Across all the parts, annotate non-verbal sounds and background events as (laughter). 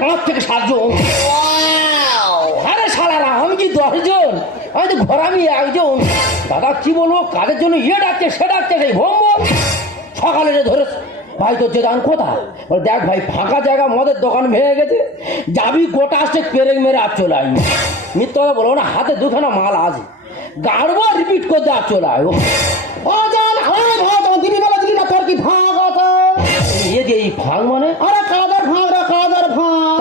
পাঁচ থেকে সাতজন আরে শালারা আমি কি দশজন? আমি তো ঘোরামি একজন। দাদা কি বলব? কাজের জন্য ইয়ে ডাকছে সে ডাকছে সেই ভম্বল সকালে যে ধরে ভাই তোর কোথায়? বলে দেখ ভাই ফাঁকা জায়গা মদের দোকান ভেঙে গেছে। যাবি গোটা আসছে পেরেক মেরে আর চলে আই মিথ্যা বলব না হাতে দুখানা মাল আছে। গাড়বো রিপিট করতে আর চলে ভাজন দিদি বলে দিলি না তোর কি ভাগ আছে? ইয়ে এই ফাঁক মানে? আরে কাদের ভাগ রে কাদের ভাগ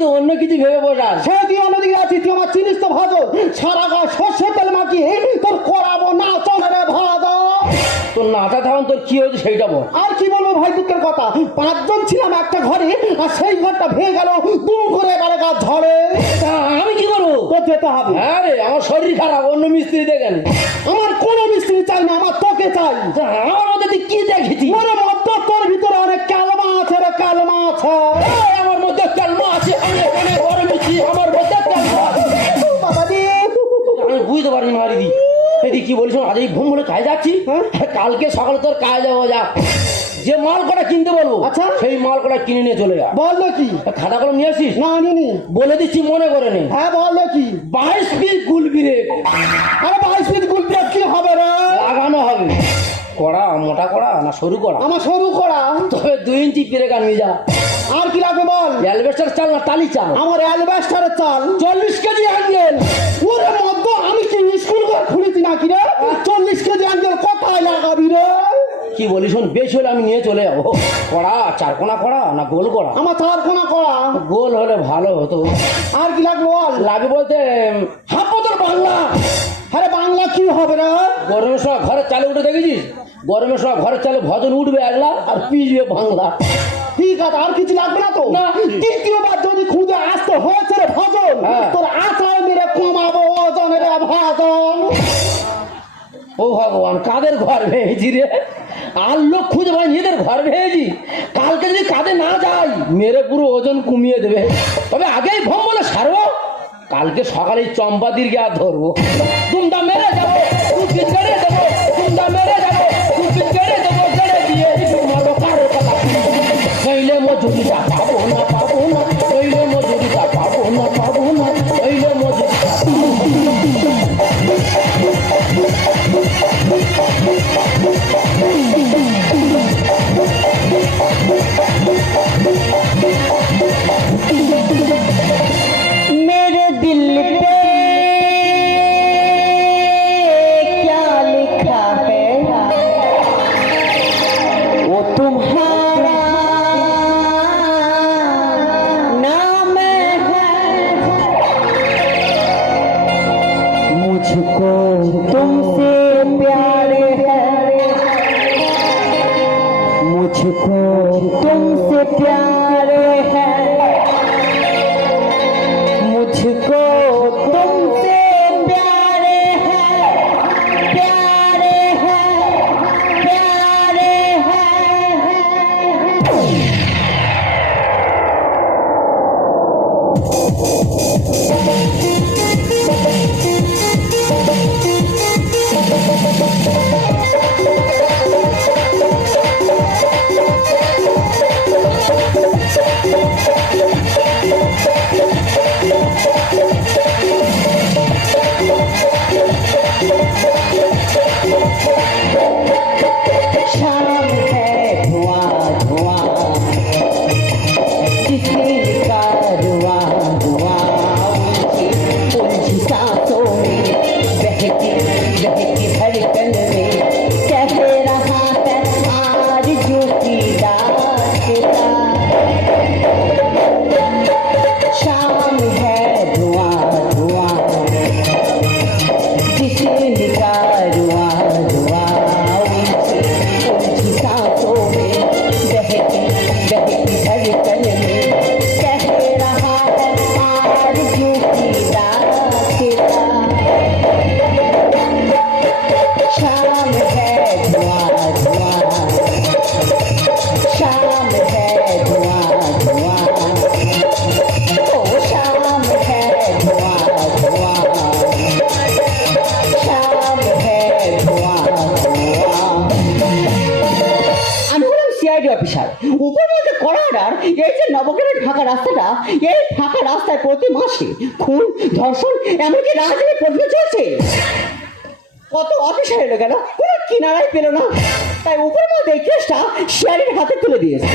আমি তো অন্য কিছু ভেবে বসার সে তুই অন্যদিকে আছিস তুই আমার চিনিস তো ভাজন সারা গায়ে সর্ষে তেল মাখিয়ে তোর করাবো না চলে রে ভাজন তোর নাটা তখন তোর কি হয়েছে সেইটা বল। আর কি বলব ভাই দুঃখের কথা। পাঁচজন ছিলাম একটা ঘরে আর সেই ঘরটা ভেঙে গেল দুম করে এবারে গাছ ঝড়ে। আমি কি করব? তোর যেতে হবে। হ্যাঁ রে আমার শরীর খারাপ অন্য মিস্ত্রি দেখেন। আমার কোনো মিস্ত্রি চাই না আমার তোকে চাই। আমার মধ্যে কি দেখেছি ওরে মধ্য তোর ভিতরে অনেক কালমা আছে রে কালমা আছে। কালমা আছে আমি এখানে বড় মিস্ত্রি আমার মধ্যে কালমা আছে। বাবাজি। আমি বুঝতে পারিনি মারি দি এদি কি বলিস আজ এই ঘুম বলে কাজে যাচ্ছি? হ্যাঁ? কালকে সকালে তোর কাজ যাব যা। যে মাল কটা কিনতে বলব আচ্ছা। সেই মাল কটা কিনে নিয়ে চলে যা। বলল কি খাতা কলম নিয়ে আসিস? না আনিনি। বলে দিচ্ছি মনে করে নে। হ্যাঁ বলল কি বাইশ পিস গুলবি রে আরে বাইশ মিনিট গুলবি কি হবে রে? লাগানো হবে। কড়া মোটা কড়া না সরু কড়া? আমার সরু করা তবে দুই ইঞ্চি পেরেকা নিয়ে যা। আর কি লাগবে বল? অ্যালবেস্টার চাল না টালি চাল? আমার অ্যালবাস্টারের চাল। চল্লিশ কেজি আনবেন ওরে মধ্য আমি কি স্কুল ঘর খুলেছি নাকি রে? চল্লিশ কেজি আঙ্কেল কোথায় লাগাবি রে? কি বলি শোন বেশি হলে আমি নিয়ে চলে যাব। কড়া চারকোনা কড়া না গোল কড়া? আমার চার কোনা করা গোল হলে ভালো হতো। আর কি লাগবে বল? লাগে বলতে হাফ বোতল বাংলা। আরে বাংলা কি হবে রে? গরমের সময় ঘরের চালে উঠে দেখেছিস? গরমের সময় ঘরের চালে ভজন উঠবে একলা আর পিছবে বাংলা। ঠিক আছে আর কিছু লাগবে না তো? যদি খুঁজে আসতে হয়েছে রে ভজন হ্যাঁ। তোর আশায় মেরে কমাবো ওজন রে ভাজন। ও ভগবান কাদের ঘর ভেঙেছি রে? আর লোক খুঁজে এদের ঘর ভেঙেছি কালকে যদি কাঁধে না যাই মেরে পুরো ওজন কমিয়ে দেবে। তবে আগেই ভম বলে সারবো কালকে সকালে চম্পাদির গিয়ে আর ধরবো। দুমদা মাসে খুন, ধর্ষণ, এমনকি রাজনীতি প্রশ্ন চলছে। কত অফিসার এলো গেল কোনো কিনারাই পেল না। তাই উপর মধ্যে কেসটা শিয়ারির হাতে তুলে দিয়েছে।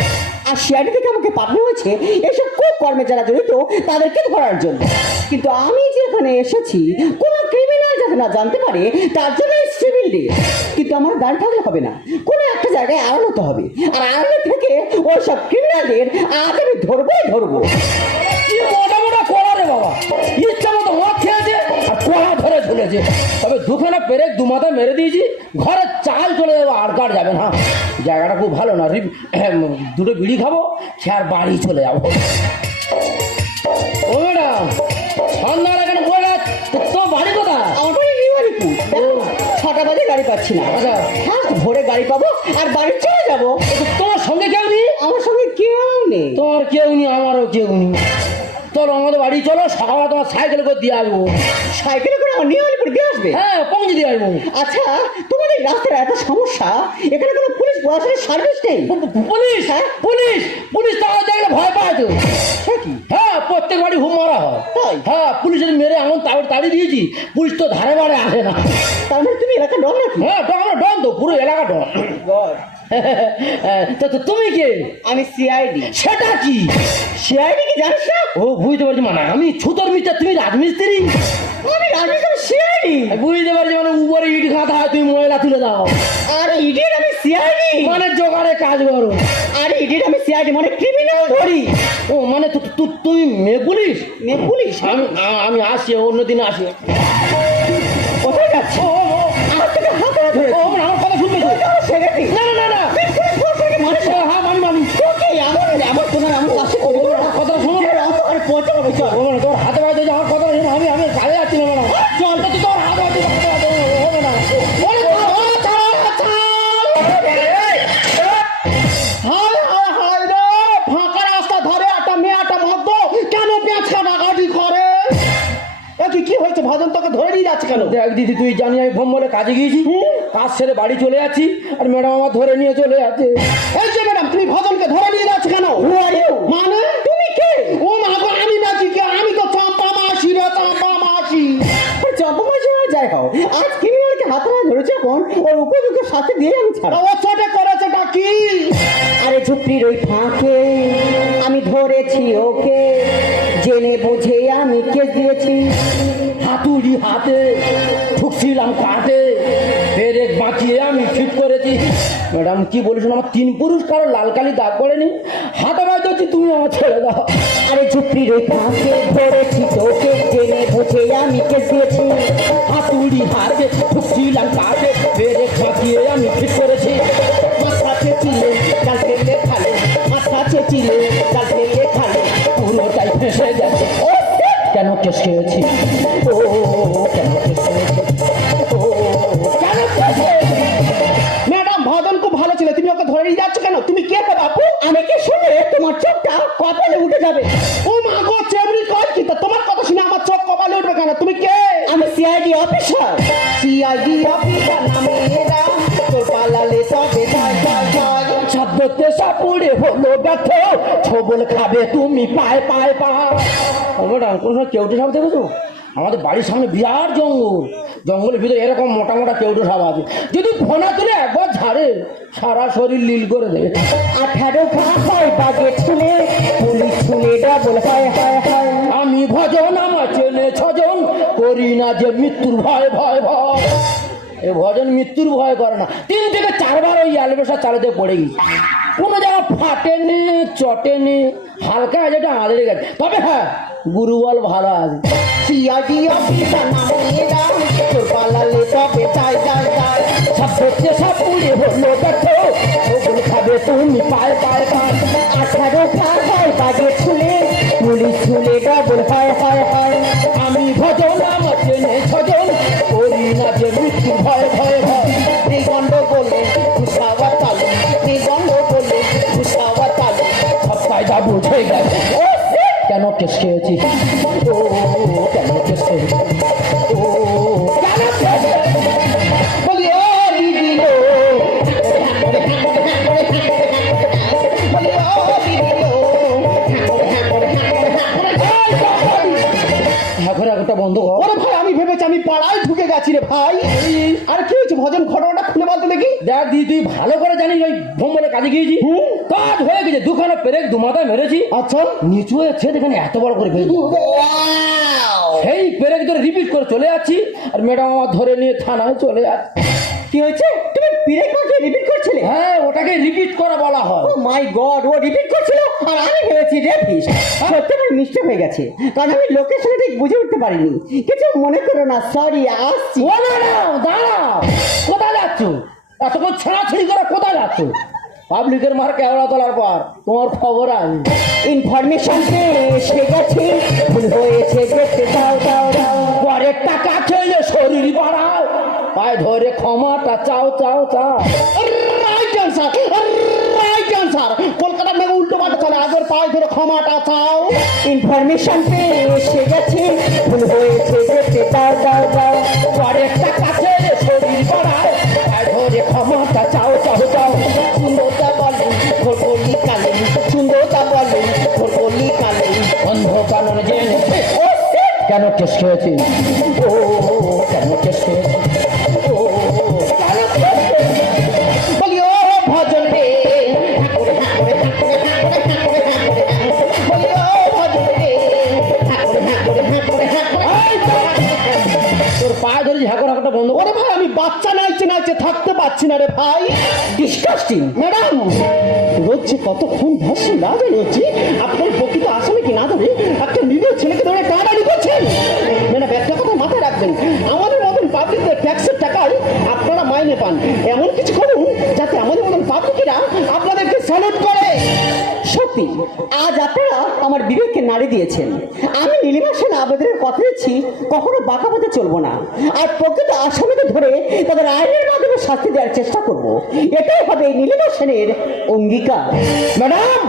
আর শিয়ারি থেকে আমাকে পাঠানো হয়েছে এসব কর্মে যারা জড়িত, তাদেরকে ধরার জন্য। কিন্তু আমি যে এখানে এসেছি, কোনো ক্রিমিনাল যাতে না জানতে পারে, তার জন্য সিভিল ডে কিন্তু আমার দাঁড়িয়ে থাকলে হবে না। কোনো একটা জায়গায় আড়াল হবে। আর আড়ালে থেকে ওই সব ক্রিমিনালদের আজ আমি ধরবোই ধরবো। ঝুলেছে তবে দুখানা পেরেক দু মাথা মেরে দিয়েছি ঘরে চাল চলে যাব আর কার যাবে না। জায়গাটা খুব ভালো না দুটো বিড়ি খাব সে আর বাড়ি চলে যাব। ও ম্যাডাম সন্ধ্যার এখানে বলে তোমার বাড়ি কোথায়? আমার বাড়ি নিউ আলিপুর ছটা বাজে গাড়ি পাচ্ছি না। আচ্ছা। হ্যাঁ ভোরে গাড়ি পাবো আর বাড়ি চলে যাব। তোমার সঙ্গে কেউ নেই? আমার সঙ্গে কেউ নেই। তোমার কেউ নেই আমারও কেউ নেই। চলো আমাদের বাড়ি চলো সকালে তোমার সাইকেল করে দিয়ে আসব। সাইকেলে দিয়ে আসবে? হ্যাঁ পৌঁছে দিয়ে আসব। আচ্ছা তোমার এই রাস্তার এত সমস্যা এখানে কোনো পুলিশ প্রশাসনের সার্ভিস নেই? পুলিশ হ্যাঁ? পুলিশ পুলিশ তো দেখলে ভয় পায় তো। কি? হ্যাঁ প্রত্যেক বাড়ি হুম মারা হয়? হ্যাঁ পুলিশের মেরে এমন তাড়ি তাড়ি দিয়েছি পুলিশ তো ধারে বাড়ে আসে না। তার মানে তুমি এলাকা ডন নাকি? হ্যাঁ ডন ডন তো পুরো এলাকা ডন (laughs) তো তো তুমি কে? আমি সিআইডি সেটা কি? সিআইডি কি জানিস না? ও বুঝতে পারছি মানে আমি ছুতর মিস্টার তুমি রাজমিস্ত্রি? আমি রাজনীতি সিআইডি বুঝতে পারছি মানে উপরে ইট গাঁথা হয় তুমি ময়লা তুলে দাও। আর ইডিট আমি সিআইডি মানে জোগাড়ে কাজ করো। আর ইডিট আমি সিআইডি মানে ক্রিমিনাল ধরি। ও মানে তু- তু- তুমি মেয়ে পুলিশ? নে পুলিশ? আমি আমি আসি অন্যদিন আসি। কোথায় যাচ্ছে? ও ভাজন তোকে ধরে নিয়ে যাচ্ছে কেন দেখ দিদি তুই জানি আমি ফোন বলে কাজে গিয়েছি। কাজ সেরে বাড়ি চলে যাচ্ছি আর ম্যাডাম আমার ধরে নিয়ে চলে যাচ্ছে। এখন ওর উপযুক্ত শাস্তি দিয়ে আমি ছাড়া ও ছোটে করেছেটা কি আরে ঝুপড়ির ওই ফাঁকে আমি ধরেছি ওকে। জেনে বুঝে আমি কেস দিয়েছি। হাতুড়ি হাতে ঠুকছিলাম কাটে পেরেক বাঁচিয়ে আমি ফিট করেছি। ম্যাডাম কি বলেছেন? আমার তিন পুরুষ কারও লাল কালি দাগ করেনি হাতে হচ্ছে তুমি আমার ছেড়ে দাও। আরে ঝুপড়ির ওই ফাঁকে ধরেছি তোকে। জেনে বুঝে আমি কেস দিয়েছি। কেস ও কেন কেস ও কেন কেস ম্যাডাম ভজন খুব ভালো ছিল। তুমি ওকে ধরে নিয়ে যাচ্ছ কেন? তুমি কে কে বাপু? আমি শুনে তোমার চোখটা কপালে উঠে যাবে। ও মা গো চেমরি কয় কি? তোমার কথা শুনে আমার চোখ কপালে উঠবে কেন? তুমি কে? আমি সিআইডি অফিসার সিআইডি অফিসার নামে এরা। তোর পালালে তবে শব্দতে হলো ব্যর্থ ছবল খাবে তুমি পায় পায় পায়। ম্যাডাম কোনো সময় কেউটে সাপ দেখেছ? আমাদের বাড়ির সামনে বিরাট জঙ্গল। জঙ্গলের ভিতরে এরকম মোটা মোটা কেউটে সাপ আছে। যদি ফোনা তুলে একবার ঝাড়ে সারা শরীর লীল করে দেবে। আঠারো ঘা হয় বাগে ছুলে পুলিশ ছুলে ডাবল হয় হয় হয়। আমি ভজন আমার চেনে ছজন করি না যে মৃত্যুর ভয় ভয় ভয়। এ ভজন মৃত্যুর ভয় করে না। তিন থেকে চারবার ওই অ্যালবেসা চালাতে পড়ে গেছি। কোনো জায়গা ফাটেনি চটেনি হালকা যেটা আঁচড়ে গেছে তবে হ্যাঁ গুরুবল ভালো আছে যায় সাপড়তে সাপুড়ে হলো তুই ভালো করে জানিস ওই ভ্রমণে কাজে গিয়েছি। কাজ হয়ে গেছে দুখানা পেরেক দু মাথায় মেরেছি। আচ্ছা। নিচু হয়েছে এখানে এত বড় করে ভেঙে সেই পেরেক ধরে রিপিট করে চলে যাচ্ছি আর ম্যাডাম আমার ধরে নিয়ে থানায় চলে যাচ্ছে। কি হয়েছে? তুমি পিরেক মাকে রিপিট করছিলে? হ্যাঁ ওটাকে রিপিট করা বলা হয়। ও মাই গড ও রিপিট করছিল? আর আমি ভেবেছি রেফিস সত্যি আমার মিস্টেক হয়ে গেছে কারণ আমি লোকেশন ঠিক বুঝে উঠতে পারিনি। কিছু মনে করো না সরি আসছি। ও দাঁড়াও দাঁড়াও। কোথায় যাচ্ছ? এতক্ষণ ছাড়াছাড়ি করে কোথায় যাচ্ছ? পাবলিকের মার কেওড়া তোলার পর তোমার খবর আমি। ইনফরমেশন এসে গেছে, ভুল হয়েছে দেখতে দাও দাও দাও। টাকা খেয়ে শরীর বাড়াও। পায়ে ধরে ক্ষমাটা চাও চাও চাও। Right answer right answer Kolkata মেঘ উল্টো পাল্টা চলে আগের পায়ে ধরে ক্ষমাটা চাও। ইনফরমেশন পেয়ে এসে গেছে, ভুল হয়েছে দেখতে দাও দাও দাও। পরের কেন টেস্ট হয়েছে পায়ে ধরে ঝাঁকড় হাঁকটা বন্ধ ওরে ভাই, আমি বাচ্চা নাইছে নাইছে থাকতে পারছি না রে ভাই। ডিসকাস্টিং ম্যাডাম রোজছে কতক্ষণ ধরছে না জানি হচ্ছে আপনার প্রকৃত আসামি কি না ধরে একটা নিজের ছেলেকে ধরে টানাটানি করছেন ম্যাডাম, একটা কথা মাথায় রাখবেন। আমাদের মতন পাবলিকদের ট্যাক্সের টাকায় আপনারা মাইনে পান। এমন কিছু করুন যাতে আমাদের মতন পাবলিকেরা আপনাদেরকে স্যালুট করে। সত্যি, আজ আপনারা আমার বিবেককে নাড়ি দিয়েছেন। আমি নীলিমা সেন আবেদনের কথা দিচ্ছি, কখনো বাঁকা পথে চলবো না। আর প্রকৃত আসামিকে ধরে তাদের আইনের মাধ্যমে শাস্তি দেওয়ার চেষ্টা করব। এটাই হবে নীলিমা সেনের অঙ্গীকার। ম্যাডাম,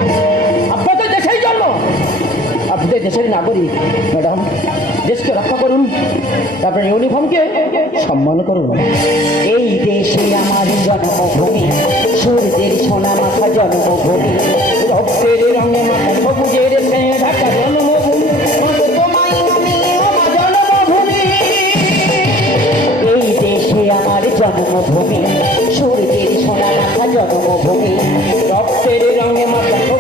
আপনাদের দেশের জন্য, আপনাদের দেশের নাগরিক, ম্যাডাম, দেশকে রক্ষা করুন, তারপরে ইউনিফর্মকে সম্মান করুন। এই দেশে আমার জন্মভূমি সূর্যের সোনা মাথা জন্মভূমি। রক্তের রঙে সবুজের ঢাকা জন্মভূমি। জন্মভূমি। এই দেশে আমার জন্মভূমি, সূর্যের সোনা মাথা জন্মভূমি। রক্তের রঙে মাথা